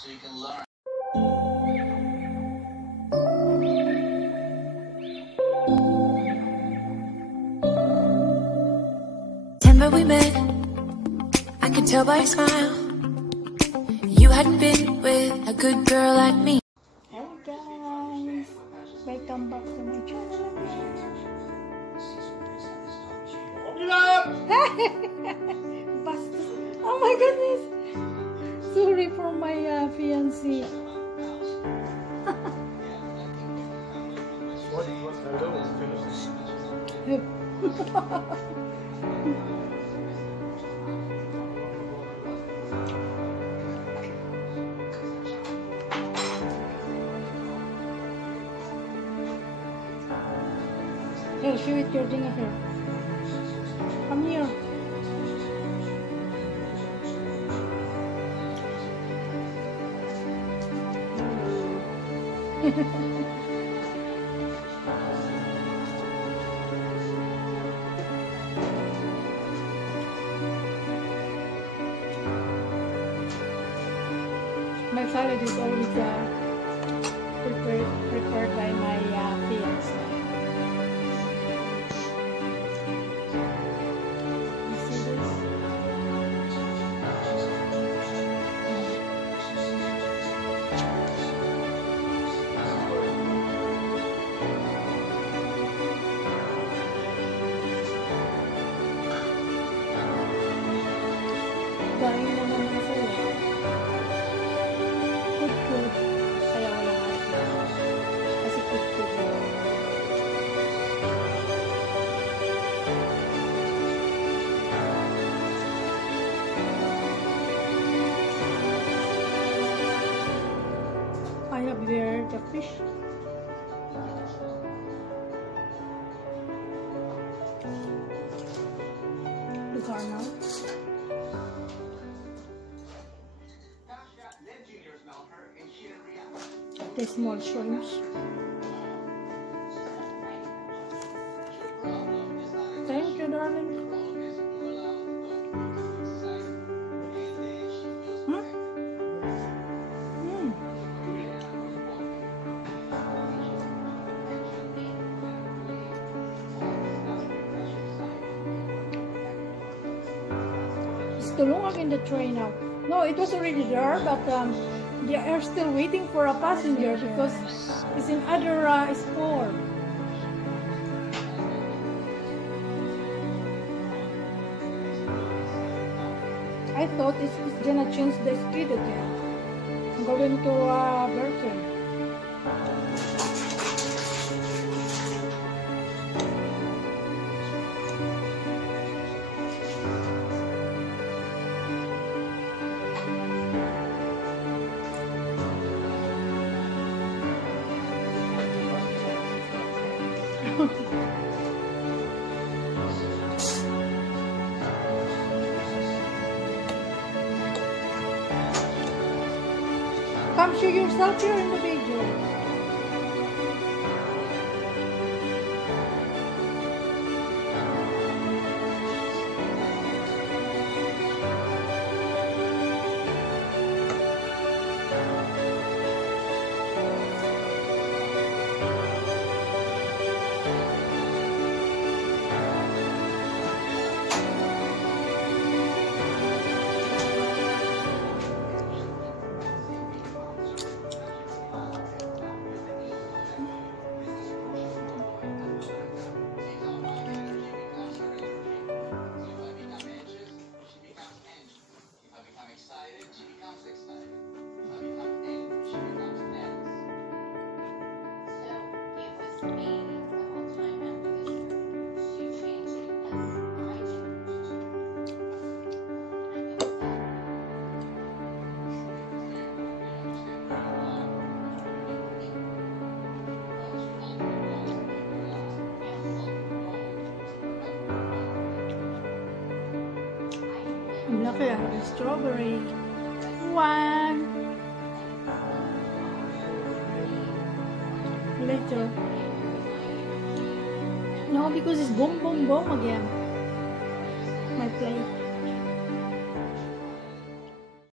so you can learn. September we met, I could tell by your smile you hadn't been with a good girl like me. Hi guys, welcome back to my channel. Bastos. Oh my goodness, sorry for my fiancé. Hey, show it your dinner here. Come here. My salad is always prepared by my fiance. You see this? Galing naman ng salad. Good. Kaya wala nga siya. Kasi good. I have there the fish. The caramel. The small shrimps. Thank you, darling. It's tulungag in the tray now. No, it was already there, but they are still waiting for a passenger because it's in other store. I thought it's gonna change the speed again. I'm going to Berkeley. Come show yourself here in the video. Ang laki ang strawberry. One. Later. No, because it's boom boom boom again. My plate.